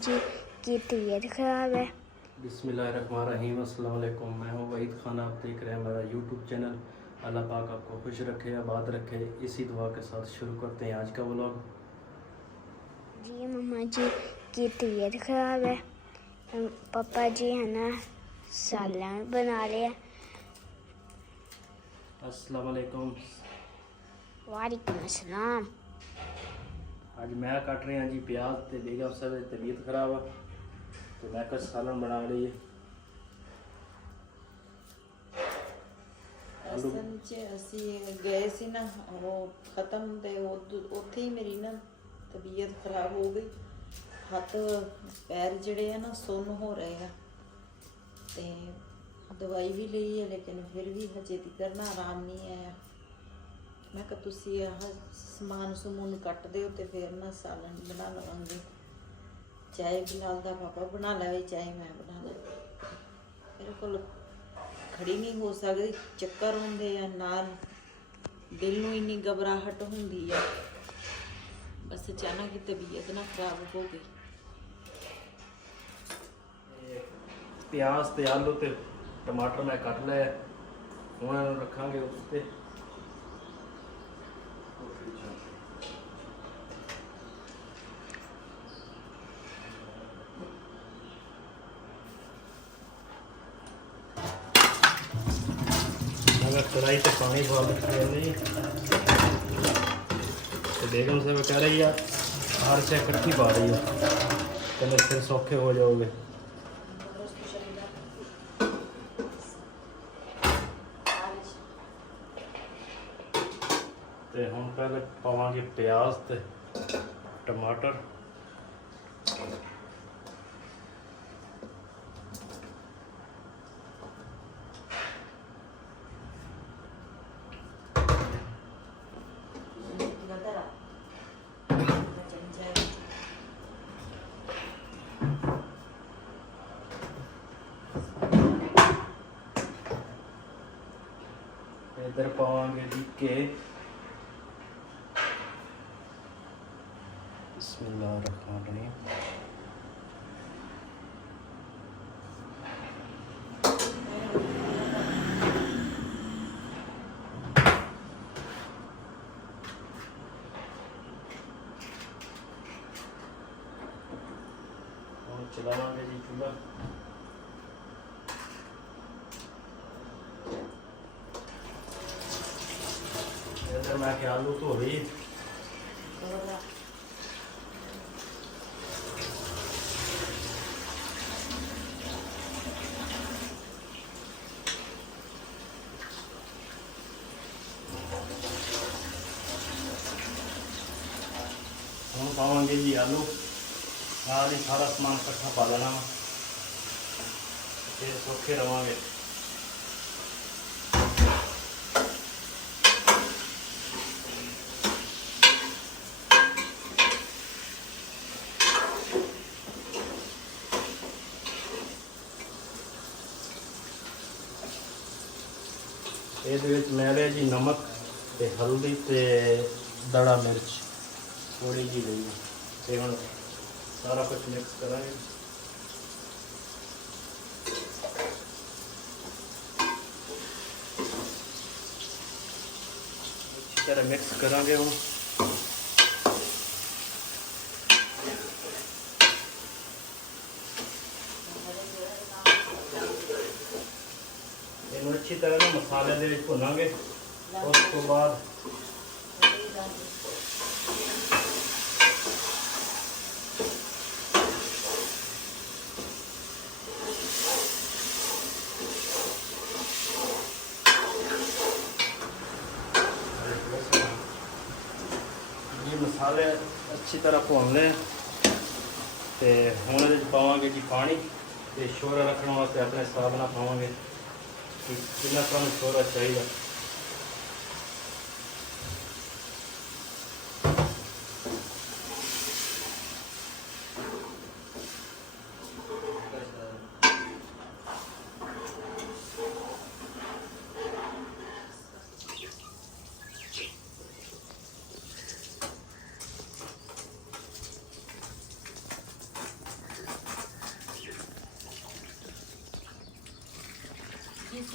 जी की तबीयत ख़राब है। बिस्मिल्लाहिर्रहमानिर्रहीम। अस्सलाम वालेकुम। मैं हूँ वहीद खान। आप देख रहे हैं मेरा यूट्यूब चैनल। अल्लाह पाक आपको खुश रखे, आबाद रखे। इसी दुआ के साथ शुरू करते हैं आज का व्लॉग। जी मम्मा जी की तबीयत ख़राब है। पापा जी है ना सालन बना रहे हैं। अस्सलाम वालेकुम। वालेकुम अस्सलाम। आज मैं कट रहे हैं जी प्याज ते बेगम साहब की तबीयत खराब है तो मैं कुछ सालन बना रही है। ਅਸਲ 'ਚ ਅਸੀਂ ਗਏ ਸੀ ਨਾ ਉਹ ਖਤਮ ਤੇ ਉੱਥੇ ਹੀ ਮੇਰੀ ਨਾ ਤਬੀਅਤ ਖਰਾਬ ਹੋ ਗਈ। ਹੱਥ ਪੈਰ ਜਿਹੜੇ ਆ ਨਾ ਸੁੰਨ ਹੋ ਰਹੇ ਆ ਤੇ ਦਵਾਈ ਵੀ ਲਈ ਹੈ ਲੇਕਿਨ ਫਿਰ ਵੀ ਹਜੇ ਤੱਕ ਨਾ ਆਰਾਮ ਨਹੀਂ ਆਇਆ। ਮੈਂ ਕਿਹਾ ਤੁਸੀਂ ਆਹ ਸਮਾਨ ਸਮੂਨ ਕੱਟ ਦਿਓ ਤੇ ਫਿਰ ਨਾ ਸਾਲਨ ਬਣਾ ਲਵਾਂਗੇ। ਚਾਹੇ ਬਿਲਾਲ ਦਾ ਪਾਪਾ ਬਣਾ ਲਵੇ ਚਾਹੇ ਮੈਂ ਬਣਾ ਲਵਾਂ। ਮੇਰੇ ਕੋਲ ਖੜੀ ਨਹੀਂ ਹੋ ਸਕਦੀ, ਚੱਕਰ ਹੁੰਦੇ ਆ ਨਾਲ, ਦਿਲ ਨੂੰ ਇੰਨੀ ਘਬਰਾਹਟ ਹੁੰਦੀ ਆ। ਬਸ ਅਚਾਨਕ ਹੀ ਤਬੀਅਤ ਨਾ ਖਰਾਬ ਹੋ ਗਈ। प्याज ते आलू ते टमाटर मैं कट लिया, हुण इन्हूं रखांगे उस ते। कढ़ाई से पानी पा लेंगे तो बेगम साहब कह रही है हर से इकट्ठी पा रही है तो फिर सौखे हो जाओगे। तो हम पहले पावांगे प्याज ते टमाटर। इधर पावांगे जी के बिस्मिल्लाहिर्रहमानिर्रहीम। और चलावांगे जी चूल्हा। इधर मैं के आलू धो रही हम पावांगे जी आलू। नाल ही सारा समान इकट्ठा पा लेना फिर सौखे रवांगे। मैं लिया जी नमक ते हल्दी ते दड़ा मिर्च थोड़ी जी ली ते हुण सारा कुछ मिक्स करांगे। अच्छी तरह मिक्स करांगे हुण। अच्छी तरह ना मसाले दे विच भुनांगे। उस तो बाद ये मसाले अच्छी तरह भुन ले ते हुण इहदे च पावांगे जी पानी ते शोरा रखने वास्ते अपने हिसाब नाल पावांगे कि कितना कम शोरा चाहिए।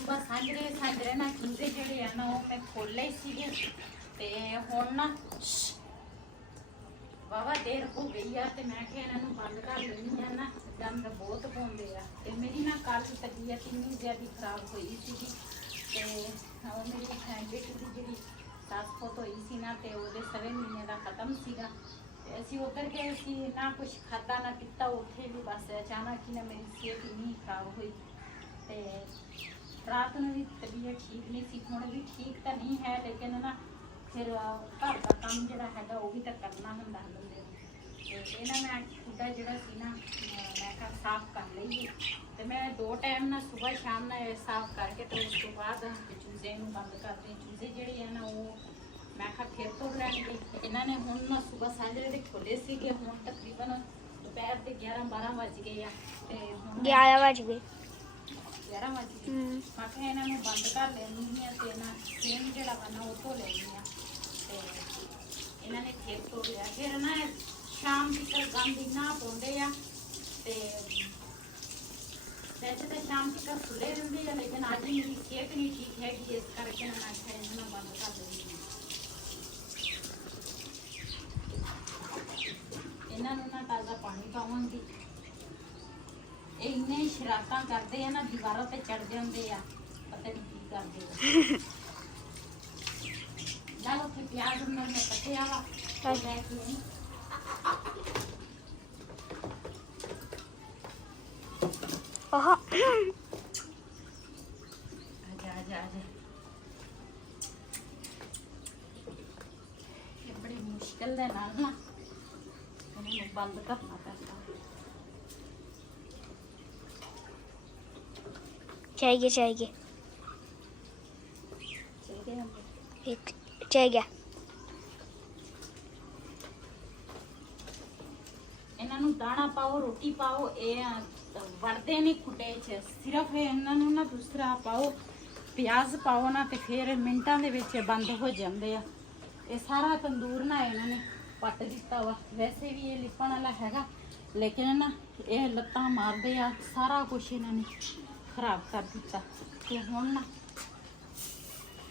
ਸੁਬਾ ਸਾਂਝਰੇ ਨਾ ਚੂਜ਼ੇ ਜਿਹੜੇ ਆ ਨਾ ਉਹ ਮੈਂ ਖੋਲੇ ਸੀਗੇ ਤੇ ਹੁਣ ਨਾ ਵਾਵਾ ਦੇਰ ਹੋ ਗਈ ਆ ਤੇ ਮੈਂ ਕਿਹਾ ਇਹਨਾਂ ਨੂੰ ਬੰਦ ਕਰ ਲੈਣੀ ਆ ਨਾ, ਦੰਦ ਬਹੁਤ ਪਾਉਂਦੇ ਆ। ਤੇ ਮੇਰੀ ਨਾ ਕੱਲ ਤਬੀਅਤ ਇੰਨੀ ਜ਼ਿਆਦਾ ਖਰਾਬ ਹੋਈ ਸੀਗੀ ਤੇ ਉਹ ਮੇਰੀ ਬੇਟੀ ਦੀ ਜਿਹੜੀ ਸੱਸ ਫੋਟ ਹੋਈ ਸੀ ਨਾ ਤੇ ਉਹਦੇ 7 ਮਹੀਨੇ ਦਾ ਖਤਮ ਸੀਗਾ ਤੇ ਅਸੀਂ ਉੱਧਰ ਗਏ ਸੀ, ਨਾ ਕੁਝ ਖਾਧਾ ਨਾ ਪੀਤਾ, ਉੱਥੇ ਵੀ ਬਸ ਅਚਾਨਕ ਹੀ ਨਾ ਮੇਰੀ ਸਿਹਤ ਇੰਨੀ ਖਰਾਬ ਹੋਈ ਤੇ ਰਾਤ ਨੂੰ ਵੀ ਤਬੀਅਤ ਠੀਕ ਨਹੀਂ ਸੀ। ਹੁਣ ਵੀ ਠੀਕ ਤਾਂ ਨਹੀਂ ਹੈ ਲੇਕਿਨ ਨਾ ਫਿਰ ਘਰ ਦਾ ਕੰਮ ਜਿਹੜਾ ਹੈਗਾ ਉਹ ਵੀ ਤਾਂ ਕਰਨਾ ਹੁੰਦਾ ਬੰਦੇ ਨੂੰ। ਤੇ ਇਹਨਾਂ ਮੈਂ ਖੁੱਡਾ ਜਿਹੜਾ ਸੀ ਨਾ ਮੈਂ ਕਿਹਾ ਸਾਫ਼ ਕਰ ਲਈਏ ਤੇ ਮੈਂ 2 ਟਾਈਮ ਨਾ ਸਵੇਰ ਸ਼ਾਮ ਨਾਲ ਸਾਫ਼ ਕਰਕੇ ਤੇ ਉਸ ਤੋਂ ਬਾਅਦ ਚੂਜ਼ੇ ਨੂੰ ਬੰਦ ਕਰਦੇ। ਚੂਜ਼ੇ ਜਿਹੜੇ ਆ ਨਾ ਉਹ ਮੈਂ ਕਿਹਾ ਫਿਰ ਤੋਂ ਲੈਣਗੇ। ਇਹਨਾਂ ਨੇ ਹੁਣ ਨਾ ਸਵੇਰ ਸਾਜਰੇ ਦੇ ਖੋਲੇ ਸੀਗੇ, ਹੁਣ ਤਕਰੀਬਨ ਦੁਪਹਿਰ ਦੇ 11-12 ਵੱਜ ਗਏ ਆ ਤੇ ਹੁਣ 11 ਵਜ ਗਏ। 11 ਵਜ ਗਏ। ਮੈਂ ਕਿਹਾ ਇਹਨਾਂ ਨੂੰ ਬੰਦ ਕਰ ਲੈਣੀ ਆ ਤੇ ਨਾ ਸੇਮ ਜਿਹੜਾ ਵਾ ਨਾ ਉਹ ਧੋ ਲੈਣੀ ਆ ਤੇ ਇਹਨਾਂ ਨੇ ਫਿਰ ਧੋ ਲਿਆ। ਫਿਰ ਨਾ ਸ਼ਾਮ ਤੱਕ ਗੰਦ ਇੰਨਾ ਪਾਉਂਦੇ ਆ ਤੇ ਵੈਸੇ ਤਾਂ ਸ਼ਾਮ ਤੱਕ ਖੁੱਲੇ ਰਹਿੰਦੇ ਆ ਲੇਕਿਨ ਅੱਜ ਮੇਰੀ ਸਿਹਤ ਨਹੀਂ ਠੀਕ ਹੈਗੀ, ਇਸ ਕਰਕੇ ਮੈਂ ਕਿਹਾ ਇਹਨਾਂ ਨੂੰ ਬੰਦ ਕਰ ਦਿੰਦੀ ਹਾਂ। ਇਹਨਾਂ ਨੂੰ ਨਾ ਤਾਜ਼ਾ ਪਾਣੀ ਪਾਵਾਂਗੀ। ਇਹ ਇੰਨੇ ਸ਼ਰਾਰਤਾਂ ਕਰਦੇ ਆ ਨਾ, ਦੀਵਾਰਾਂ ਤੇ ਚੜ ਜਾਂਦੇ ਆ, ਪਤਾ ਨਹੀਂ ਕੀ ਕਰਦੇ ਆ। ਨਾਲ ਉੱਥੇ ਪਿਆਜ਼ ਉਹਨਾਂ ਨੇ ਕੱਟਿਆ ਵਾ ਲੈ ਕੇ ਆਈ। ਆਹ ਆਜਾ ਇਹ ਬੜੀ ਮੁਸ਼ਕਿਲ ਦੇ ਨਾਲ ਨਾ ਇਹਨੂੰ ਬੰਦ ਕਰਨਾ ਪੈਂਦਾ। चाहिए एक चाहिए। ਇਹਨਾਂ ਨੂੰ ਦਾਣਾ ਪਾਓ, ਰੋਟੀ ਪਾਓ, ਇਹ ਵੜਦੇ ਨਹੀਂ ਖੁੱਡੇ 'ਚ। ਸਿਰਫ ਇਹਨਾਂ ਨੂੰ ਨਾ ਦੂਸਰਾ ਪਾਓ, ਪਿਆਜ਼ ਪਾਓ ਨਾ ਤੇ ਫਿਰ ਮਿੰਟਾਂ ਦੇ ਵਿੱਚ ਬੰਦ ਹੋ ਜਾਂਦੇ ਆ। ਇਹ ਸਾਰਾ ਤੰਦੂਰ ਨਾ ਇਹਨਾਂ ਨੇ ਪੱਟ ਦਿੱਤਾ ਵਾ। ਵੈਸੇ ਵੀ ਇਹ ਲਿਪਣ ਵਾਲਾ ਹੈਗਾ ਲੇਕਿਨ ਨਾ ਇਹ ਲੱਤਾਂ ਮਾਰਦੇ ਆ, ਸਾਰਾ ਕੁਛ ਇਹਨਾਂ ਨੇ ਖਰਾਬ ਕਰ ਦਿੱਤਾ। ਤੇ ਹੁਣ ਨਾ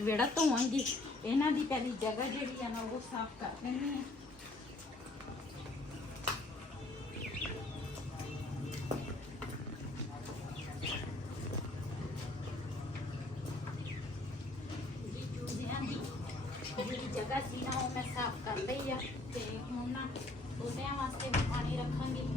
ਵਿਹੜਾ ਧੋਵਾਂਗੀ, ਇਹਨਾਂ ਦੀ ਪਹਿਲੀ ਜਗ੍ਹਾ ਜਿਹੜੀ ਆ ਨਾ ਉਹ ਸਾਫ਼ ਕਰ ਦੇਣੀ ਆ। ਜਿਹੜੀ ਜਗ੍ਹਾ ਸੀ ਨਾ ਉਹ ਮੈਂ ਸਾਫ਼ ਕਰ ਲਈ ਆ ਤੇ ਹੁਣ ਨਾ ਉਹਦਿਆਂ ਵਾਸਤੇ ਵੀ ਪਾਣੀ ਰੱਖਾਂਗੀ।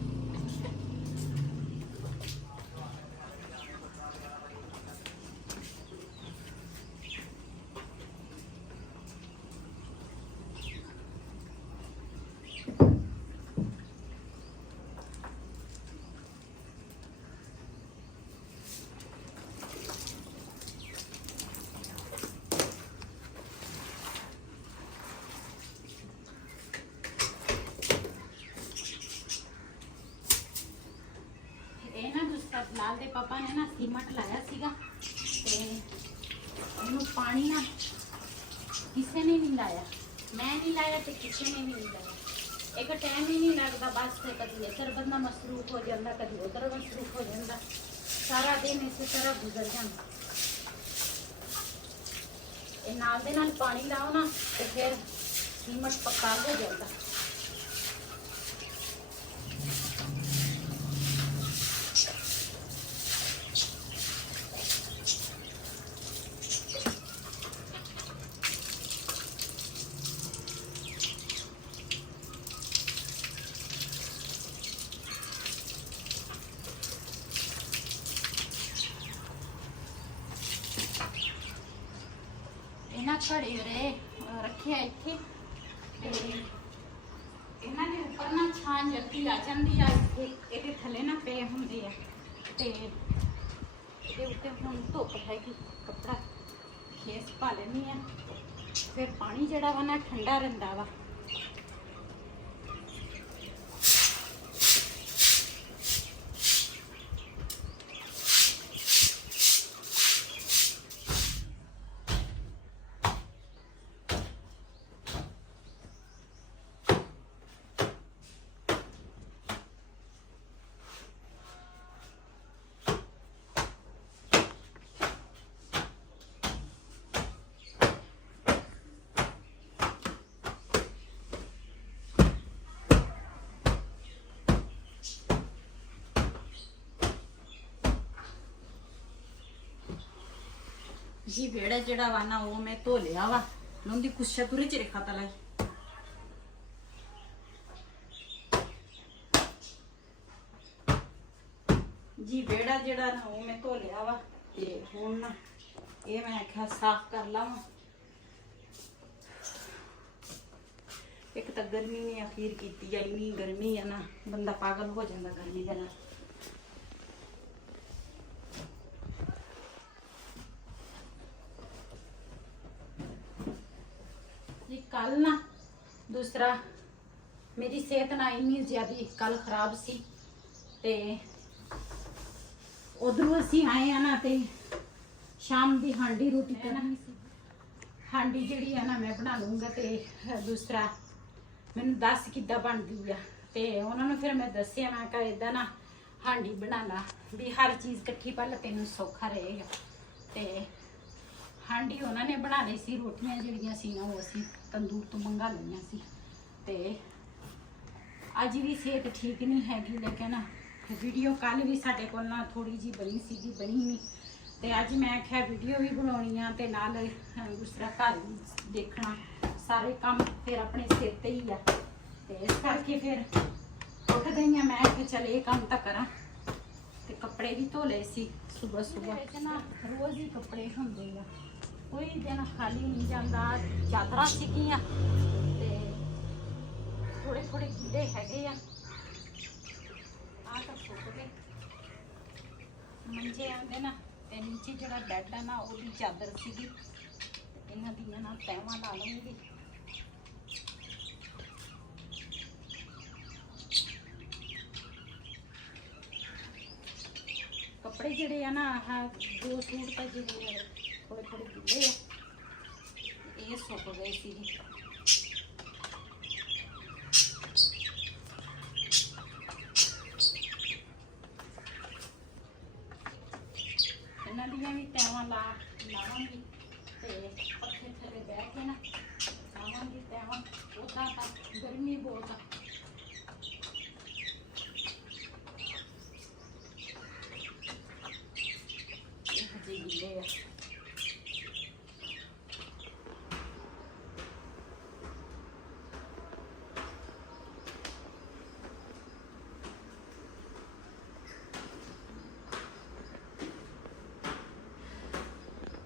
ਲਾਲ ਦੇ ਪਾਪਾ ਨੇ ਨਾ ਸੀਮਟ ਲਾਇਆ ਸੀਗਾ ਤੇ ਉਹਨੂੰ ਪਾਣੀ ਨਾ ਕਿਸੇ ਨੇ ਨਹੀਂ ਲਾਇਆ, ਮੈਂ ਨਹੀਂ ਲਾਇਆ ਤੇ ਕਿਸੇ ਨੇ ਨਹੀਂ ਲਾਇਆ। ਇੱਕ ਟਾਈਮ ਹੀ ਨਹੀਂ ਲੱਗਦਾ, ਬਸ ਕਦੀ ਇੱਧਰ ਬੰਦਾ ਮਸਰੂਫ ਹੋ ਜਾਂਦਾ, ਕਦੀ ਉੱਧਰ ਮਸਰੂਫ ਹੋ ਜਾਂਦਾ, ਸਾਰਾ ਦਿਨ ਇਸੇ ਤਰ੍ਹਾਂ ਗੁਜ਼ਰ ਜਾਂਦਾ। ਇਹ ਨਾਲ ਦੇ ਨਾਲ ਪਾਣੀ ਲਾਓ ਨਾ ਤੇ ਫਿਰ ਸੀਮਟ ਪੱਕਾ ਹੋ ਜਾਂਦਾ। ਇਹਨਾਂ ਘੜੇ ਰੇ ਰੱਖਿਆ ਇੱਥੇ ਤੇ ਇਹਨਾਂ ਦੇ ਉੱਪਰ ਨਾ ਛਾਂ ਜਲਦੀ ਆ ਜਾਂਦੀ ਆ। ਇਹਦੇ ਥੱਲੇ ਨਾ ਪਏ ਹੁੰਦੇ ਆ ਤੇ ਇਹਦੇ ਉੱਤੇ ਹੁਣ ਧੁੱਪ ਹੈਗੀ, ਕੱਪੜਾ ਖੇਸ ਪਾ ਲੈਂਦੀ ਆ, ਫਿਰ ਪਾਣੀ ਜਿਹੜਾ ਵਾ ਨਾ ਠੰਡਾ ਰਹਿੰਦਾ ਵਾ। ਜੀ ਵਿਹੜਾ ਜਿਹੜਾ ਵਾ ਨਾ ਉਹ ਮੈਂ ਧੋ ਲਿਆ ਵਾ ਉਹਦੀ ਕੁਛ ਤੁਰੇ ਚ ਰਖਾ ਤਾ ਲਈ ਜੀ ਵਿਹੜਾ ਜਿਹੜਾ ਨਾ ਉਹ ਮੈਂ ਧੋ ਲਿਆ ਵਾ ਤੇ ਹੁਣ ਨਾ ਇਹ ਮੈਂ ਆਖਿਆ ਸਾਫ਼ ਕਰ ਲਾਵਾਂ। ਇੱਕ ਤਾਂ ਗਰਮੀ ਨੇ ਅਖੀਰ ਕੀਤੀ ਆ, ਇੰਨੀ ਗਰਮੀ ਆ ਨਾ ਬੰਦਾ ਪਾਗਲ ਹੋ ਜਾਂਦਾ ਗਰਮੀ ਦੇ ਨਾਲ। ਜੀ ਕੱਲ ਨਾ ਦੂਸਰਾ ਮੇਰੀ ਸਿਹਤ ਨਾ ਇੰਨੀ ਜ਼ਿਆਦਾ ਕੱਲ ਖਰਾਬ ਸੀ ਤੇ ਉਧਰੋਂ ਅਸੀਂ ਆਏ ਆ ਨਾ ਤੇ ਸ਼ਾਮ ਦੀ ਹਾਂਡੀ ਰੋਟੀ ਕਰਨੀ ਸੀ। ਹਾਂਡੀ ਜਿਹੜੀ ਆ ਨਾ ਮੈਂ ਬਣਾ ਲੂੰਗਾ ਤੇ ਦੂਸਰਾ ਮੈਨੂੰ ਦੱਸ ਕਿੱਦਾਂ ਬਣਦੀ ਆ ਤੇ ਉਹਨਾਂ ਨੂੰ ਫਿਰ ਮੈਂ ਦੱਸਿਆ ਮੈਂ ਕਿਹਾ ਇਦਾਂ ਨਾ ਹਾਂਡੀ ਬਣਾ ਲਾ ਵੀ ਹਰ ਚੀਜ਼ ਇਕੱਠੀ ਪਾ ਲੈ ਤੈਨੂੰ ਸੌਖਾ ਰਹੇਗਾ। ਤੇ ਹਾਂਡੀ ਉਹਨਾਂ ਨੇ ਬਣਾ ਲਈ ਸੀ। ਰੋਟੀਆਂ ਜਿਹੜੀਆਂ ਸੀ ਨਾ ਉਹ ਅਸੀਂ ਤੰਦੂਰ ਤੋਂ ਮੰਗਾ ਲਈਆਂ ਸੀ ਤੇ ਅੱਜ ਵੀ ਸਿਹਤ ਠੀਕ ਨਹੀਂ ਹੈਗੀ ਲੇਕਿਨ ਵੀਡੀਓ ਕੱਲ ਵੀ ਸਾਡੇ ਕੋਲ ਨਾ ਥੋੜੀ ਜੀ ਬਣੀ ਸੀਗੀ, ਬਣੀ ਨਹੀਂ ਤੇ ਅੱਜ ਮੈਂ ਆਖਿਆ ਵੀਡੀਓ ਵੀ ਬਣਾਉਣੀ ਆ ਤੇ ਨਾਲ ਦੂਸਰਾ ਘਰ ਵੀ ਦੇਖਣਾ, ਸਾਰੇ ਕੰਮ ਫਿਰ ਆਪਣੇ ਸਿਰ ਤੇ ਹੀ ਆ ਤੇ ਇਸ ਕਰਕੇ ਫਿਰ ਉੱਠ ਗਈ ਆ ਮੈਂ ਕਿ ਚੱਲ ਇਹ ਕੰਮ ਤਾਂ ਕਰਾਂ। ਤੇ ਕੱਪੜੇ ਵੀ ਧੋ ਲਏ ਸੀ ਸਵੇਰ ਨਾ ਰੋਜ਼ ਹੀ ਕੱਪੜੇ ਹੁੰਦੇ ਆ, ਕੋਈ ਦਿਨ ਖਾਲੀ ਨਹੀਂ ਜਾਂਦਾ। ਚਾਦਰਾਂ ਸੀਗੀਆਂ ਤੇ ਥੋੜੇ ਥੋੜੇ ਗਿੱਲੇ ਹੈਗੇ ਆ ਤਾਂ ਸੁੱਕ ਗਏ। ਮੰਜੇ ਆਉਂਦੇ ਨਾ ਤੇ ਨੀਚੇ ਜਿਹੜਾ ਬੈੱਡ ਆ ਨਾ ਉਹਦੀ ਚਾਦਰ ਸੀਗੀ ਇਹਨਾਂ ਦੀਆਂ ਨਾ ਤੈਵਾਂ ਲਾ ਲਵਾਂਗੀ। ਕੱਪੜੇ ਜਿਹੜੇ ਆ ਨਾ ਆਹ 2 ਸੂਟ ਤਾਂ ਜਿਹੜੇ ਥੋੜੇ ਥੋੜੇ ਗਿੱਲੇ ਆ ਇਹ ਸੁੱਕ ਗਏ ਸੀਗੇ। ਇਹਨਾਂ ਦੀਆਂ ਵੀ ਤੈਵਾਂ ਲਾਵਾਂਗੀ ਤੇ ਪੱਖੇ ਥੱਲੇ ਬਹਿ ਕੇ ਨਾ ਲਾਵਾਂਗੀ ਤੈਵਾਂ। ਉਹਦਾ ਤਾਂ ਗਰਮੀ ਬਹੁਤ ਆ। ਇਹ ਹਜੇ ਗਿੱਲੇ ਆ।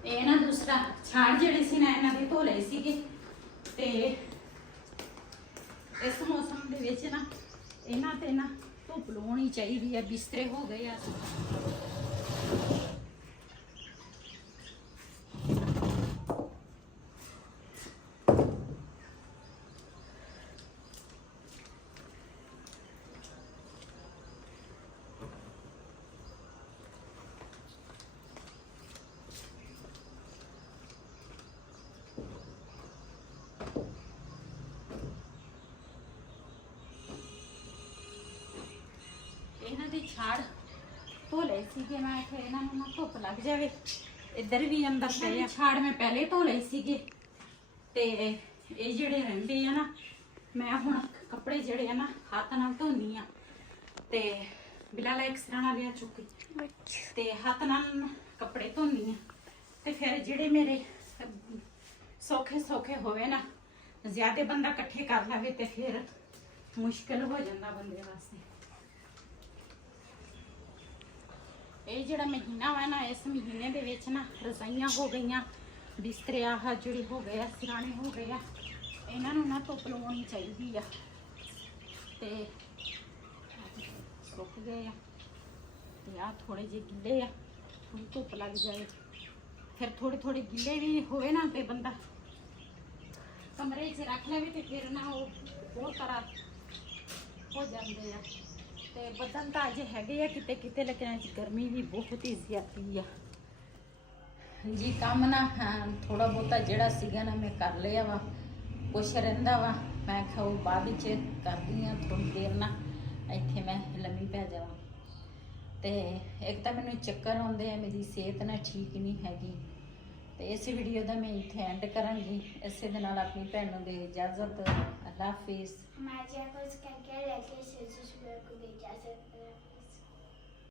ਇਹ ਨਾ ਦੂਸਰਾ ਛਾੜ ਜਿਹੜੇ ਸੀ ਨਾ ਇਹਨਾਂ ਦੇ ਧੋ ਲਏ ਸੀਗੇ ਤੇ ਇਸ ਮੌਸਮ ਦੇ ਵਿੱਚ ਨਾ ਇਹਨਾਂ ਤੇ ਨਾ ਧੁੱਪ ਲਾਉਣੀ ਚਾਹੀਦੀ ਹੈ। ਬਿਸਤਰੇ ਹੋ ਗਏ ਆ ਇਹਨਾਂ ਦੀ ਛਾੜ ਧੋ ਲਏ ਸੀਗੇ ਮੈਂ ਫਿਰ ਇਹਨਾਂ ਨੂੰ ਨਾ ਧੁੱਪ ਲੱਗ ਜਾਵੇ। ਇੱਧਰ ਵੀ ਅੰਦਰ ਪਏ ਆ ਛਾੜ ਮੈਂ ਪਹਿਲੇ ਧੋ ਲਏ ਸੀਗੇ ਤੇ ਇਹ ਜਿਹੜੇ ਰਹਿੰਦੇ ਆ ਨਾ ਮੈਂ ਹੁਣ ਕੱਪੜੇ ਜਿਹੜੇ ਆ ਨਾ ਹੱਥ ਨਾਲ ਧੋਨੀ ਆ ਤੇ ਬਿਲਾਲ ਐਕਸਟਰਾ ਨਾਲ ਲਿਆ ਚੁੱਕੀ ਤੇ ਹੱਥ ਨਾਲ ਕੱਪੜੇ ਧੋਨੀ ਆ ਤੇ ਫਿਰ ਜਿਹੜੇ ਮੇਰੇ ਸੌਖੇ ਸੌਖੇ ਹੋਵੇ ਨਾ ਜ਼ਿਆਦਾ ਬੰਦਾ ਇਕੱਠੇ ਕਰ ਲਵੇ ਤੇ ਫਿਰ ਮੁਸ਼ਕਿਲ ਹੋ ਜਾਂਦਾ ਬੰਦੇ ਵਾਸਤੇ। ਇਹ ਜਿਹੜਾ ਮਹੀਨਾ ਵਾ ਨਾ ਇਸ ਮਹੀਨੇ ਦੇ ਵਿੱਚ ਨਾ ਰਜ਼ਾਈਆਂ ਹੋ ਗਈਆਂ, ਬਿਸਤਰੇ ਆਹ ਜਿਹੜੇ ਹੋ ਗਏ ਆ, ਸਿਰਾਣੇ ਹੋ ਗਏ ਆ, ਇਹਨਾਂ ਨੂੰ ਨਾ ਧੁੱਪ ਲਵਾਉਣੀ ਚਾਹੀਦੀ ਆ ਤੇ ਸੁੱਕ ਗਏ ਆ ਤੇ ਆਹ ਥੋੜੇ ਜਿਹੇ ਗਿੱਲੇ ਆ, ਥੋੜੀ ਧੁੱਪ ਲੱਗ ਜਾਏ ਫਿਰ ਥੋੜੇ ਥੋੜੇ ਗਿੱਲੇ ਵੀ ਹੋਵੇ ਨਾ ਤੇ ਬੰਦਾ ਕਮਰੇ 'ਚ ਰੱਖ ਲਵੇ ਤੇ ਫਿਰ ਨਾ ਉਹ ਬਹੁਤ ਤਰ੍ਹਾਂ ਹੋ ਜਾਂਦੇ ਆ। ਤੇ ਬੱਦਲ ਤਾਂ ਅੱਜ ਹੈਗੇ ਆ ਕਿਤੇ ਕਿਤੇ ਲੇਕਿਨ ਅੱਜ ਗਰਮੀ ਵੀ ਬਹੁਤ ਹੀ ਜ਼ਿਆਦੀ ਆ ਜੀ। ਕੰਮ ਨਾ ਥੋੜਾ ਬਹੁਤਾ ਜਿਹੜਾ ਸੀਗਾ ਨਾ ਮੈਂ ਕਰ ਲਿਆ ਵਾ, ਕੁਛ ਰਹਿੰਦਾ ਵਾ ਮੈਂ ਕਿਹਾ ਉਹ ਬਾਅਦ ਵਿੱਚ ਕਰਦੀ ਆ ਥੋੜੀ ਦੇਰ ਨਾ ਇੱਥੇ ਮੈਂ ਲੰਮੀ ਪੈ ਜਾਵਾਂ। ਤੇ ਇੱਕ ਤਾਂ ਮੈਨੂੰ ਚੱਕਰ ਆਉਂਦੇ ਆ, ਮੇਰੀ ਸਿਹਤ ਨਾ ਠੀਕ ਨਹੀਂ ਹੈਗੀ ਤੇ ਇਸ ਵੀਡੀਓ ਦਾ ਮੈਂ ਇੱਥੇ ਐਂਡ ਕਰਾਂਗੀ। ਇਸੇ ਦੇ ਨਾਲ ਆਪਣੀ ਭੈਣ ਨੂੰ ਦੇ ਇਜਾਜ਼ਤ। ਅੱਲਾ ਹਾਫਿਜ਼। हमारे को इसका क्या लेके को भी इजाजत।